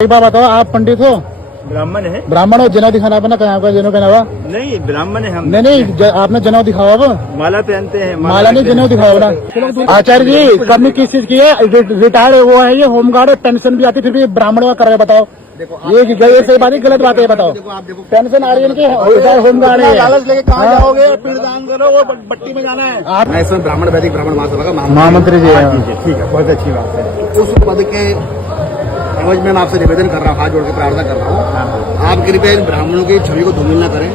एक बात बताओ, आप पंडित हो? ब्राह्मण है। ब्राह्मण हो? जनेऊ दिखाना अपना, कहाँ जनेऊ पहना हुआ? नहीं, ब्राह्मण है हम। नहीं, आपने जनेऊ दिखावा अब? माला पहनते हैं। माला नहीं, जनेऊ दिखावा अपना। आचार्य जी, कमी किस चीज की है? रिटायर्ड वो है, ये होमगार्ड, पेंशन भी आती, फिर भी ब्राह्मण का कर बताओ। ये सही बात है, गलत बात है, बताओ। पेंशन आ रही है इनकी, होमगार्ड है। लालच लेके कहाँ जाओगे? पिंडदान करो, वो बट्टी में जाना है। आप मैं इसमें ब्राह्मण वैदिक ब्राह्मण महासभा का महामंत्री जी हैं। ठीक है, बहुत अच्छी बात है। उस पद के एवज में मैं आपसे निवेदन कर रहा हूँ, हाथ जोड़ के प्रार्थना कर रहा हूँ, आप कृपया इन ब्राह्मणों की छवि को धूमिल न करें।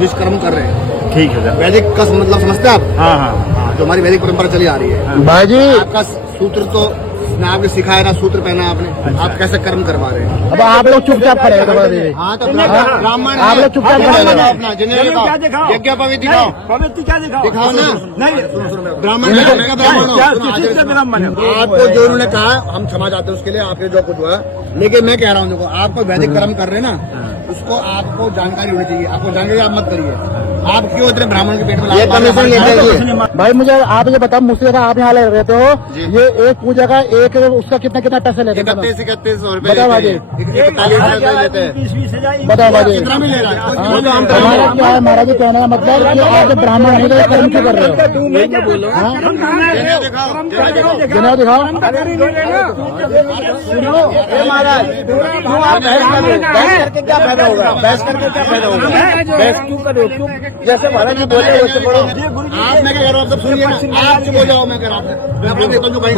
निष्कर्म कर रहे हैं। ठीक है सर। वैदिक का मतलब समझते हैं आप? हाँ हाँ, जो हमारी वैदिक परंपरा चली आ रही है। भाई जी, आपका सूत्र तो ना आपने सिखाया ना सूत्र पहना आपने। आप कैसे कर्म करवा रहे हैं? अब आप लोग चुपचाप खड़े हो। हाँ तो ब्राह्मण आप लोग चुपचाप खड़े हो। अपना दिखाओ, यज्ञ पवित्र दिखाओ, पवित्र क्या दिखाओ? दिखाओ ना। नहीं, ब्राह्मण ब्राह्मण आपको जो उन्होंने कहा हम क्षमा चाहते हैं उसके लिए, आपके जो कुछ हुआ। लेकिन मैं कह रहा हूँ, देखो आपको वैदिक कर्म कर रहे हैं ना, उसको आपको जानकारी होनी चाहिए। आपको जानकारी आप मत करिए। आप क्यों इतने ब्राह्मण के पेट में ये कमीशन लेते हैं? भाई मुझे आप ये बताओ, मुझसे आप यहाँ रहते हो, ये एक पूजा का एक उसका कितना कितना पैसा लेते हैं? 31-31 रुपए बताओ भाजी, लेते हैं। बताओ भाजी। कितना भी ले रहा है? हमारा क्या है, महाराज जी कहने का मतलब कि आप ब्राह्मण नहीं तो कर्म क्यों कर रहे हो? जनेऊ दिखाओ। करके क्या फायदा होगा? बहस करके क्या फायदा होगा? बहस क्यों करो? क्यों जैसे महाराज जी बोले वैसे बोलो। आप मैं क्या कह रहा हूँ, आप सब सुनिए ना। आप चुप हो जाओ, मैं कह रहा हूँ। मैं अपना वेतन जो कहीं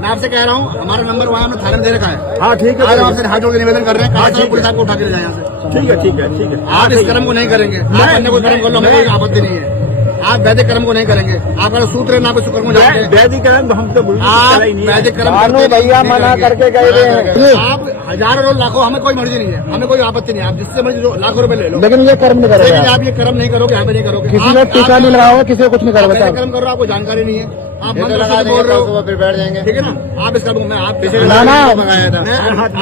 मैं आपसे कह रहा हूँ, हमारा नंबर वहाँ हमने थाने में दे रखा है। हाँ ठीक है। आज आपसे हाथ जोड़ के निवेदन कर रहे हैं, कहा पुलिस आपको उठा के ले जाए यहाँ से। ठीक है, ठीक है, ठीक है। आप इस कर्म को नहीं करेंगे। आप अन्य कोई कर्म कर लो, हमें कोई आपत्ति नहीं है। आप वैदिक कर्म को नहीं करेंगे। आपका सूत्र है ना, कोई शुक्र को जानते हैं। वैदिक कर्म हम तो आप वैदिक कर्म भैया मना करके गए हैं। आप हजारों लाखों, हमें कोई मर्जी नहीं है, हमें कोई आपत्ति नहीं है। आप जिससे मर्जी लाखों रुपए ले लो, लेकिन ये कर्म नहीं करोगे। लेकिन आप ये कर्म नहीं करोगे, यहाँ पे नहीं करोगे। किसी को टीका नहीं लगाओगे, किसी को कुछ नहीं करोगे। वैदिक कर्म कर रहे हो, आपको जानकारी नहीं है। आप मंत्र से बोल रहे हो, फिर बैठ जाएंगे। ठीक है ना? आप इसका मैं आप मंगाया था।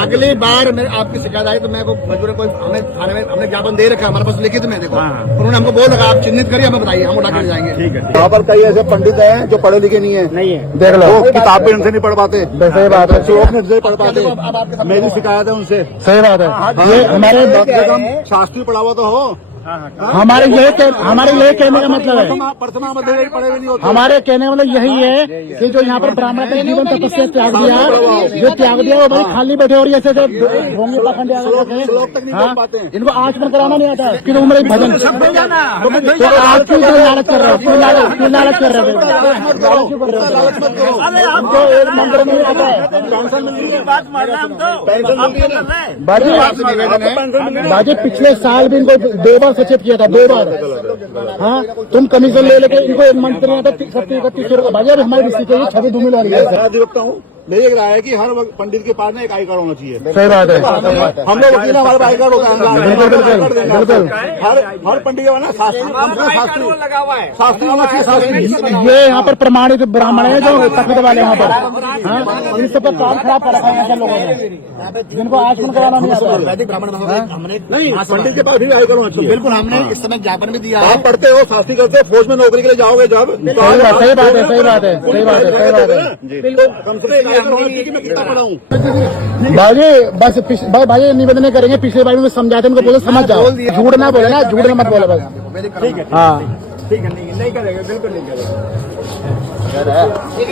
अगली बार मैं आपकी शिकायत आई तो मैं को मजबूर कोई हमें थाने में हमने ज्ञापन दे रखा है, हमारे पास लिखित में। देखो उन्होंने हमको बोल रखा, आप चिन्हित करिए, हमें बताइए, हम उठा के जाएंगे। ठीक है। यहाँ पर कई ऐसे पंडित हैं जो पढ़े लिखे नहीं है। नहीं है, देख लो, वो किताब पे उनसे नहीं पढ़ पाते। सही बात है, श्लोक नहीं पढ़ पाते। मेरी शिकायत है उनसे। सही बात है। ये हमारे शास्त्री पढ़ा हुआ तो हो। हमारे यही कहने का मतलब है, प्रथमा मध्य पढ़े भी नहीं होते। हमारे कहने का मतलब यही है कि जो यहाँ पर ब्राह्मण का जीवन तपस्या त्याग दिया, जो त्याग दिया वो भाई खाली बैठे और ऐसे ढोंगे पाखंड इनको आचमन कराना नहीं आता। फिर उम्र भजन तो आप क्यों लालच कर रहे हो? क्यों लालच कर रहे हो? हमको एक मंदिर नहीं आता है। बाजी पिछले साल भी इनको 2 बार सचेत किया था, 2 बार। हाँ, तुम कमीशन ले लेके इनको एक मंत्री आता 30-31 रुपये। भाई अब हमारी डिस्ट्रिक्ट की छवि धूमिल वाली है। अधिवक्ता हूँ, मेरी एक राय है कि हर पंडित के पास ना एक आई कार्ड होना चाहिए। सही बात है। हम लोग वकील, हमारे आई कार्ड होता है। बिल्कुल। हर पंडित का ना शास्त्री ये यहाँ पर प्रमाणित ब्राह्मण है जो तकलीफ वाले यहाँ पर। हाँ, इन सब पर काम खराब कर रखा है ऐसे लोगों ने, जिनको आचमन कराना नहीं आता। वैदिक ब्राह्मण हमने नहीं, पंडित के पास भी आई कार्ड होना चाहिए। बिल्कुल, हमने इस समय ज्ञापन भी दिया। आप पढ़ते हो, शास्त्री करते हो, फौज में नौकरी के लिए जाओगे जब। सही बात है, सही बात है, सही बात है, सही बात है। बिल्कुल, कम से कम मैं कितना पढ़ा हूँ। भाई बस भाई निवेदन नहीं करेंगे। पिछले बार में समझाते उनको बोले समझ जाओ, झूठ ना बोले ना, झूठ मत बोले बस। ठीक है, हाँ ठीक है, नहीं करेंगे, बिल्कुल नहीं करेंगे।